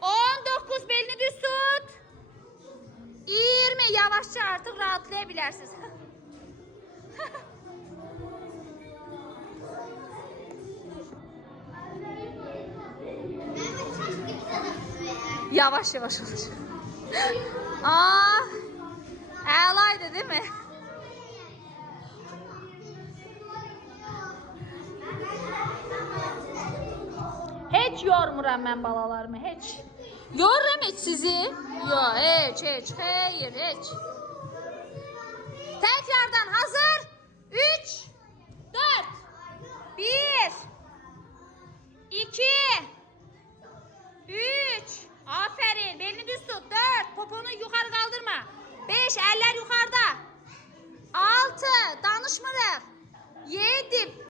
19 belini düz tut. 20 yavaşça artık rahatlayabilirsiniz. Yavaş yavaş. Aa, əlaydı değil mi? Heç yormuram mən balalarımı, heç. Yoruram heç sizi? Yox, heç, xeyr, heç. Təkrardan hazır. 3, 4, 1, 2, 3. Aferin. Belini düz tut. 4. Poponu yukarı kaldırma. 5. Eller yukarıda. 6. Danışmırıq. 7.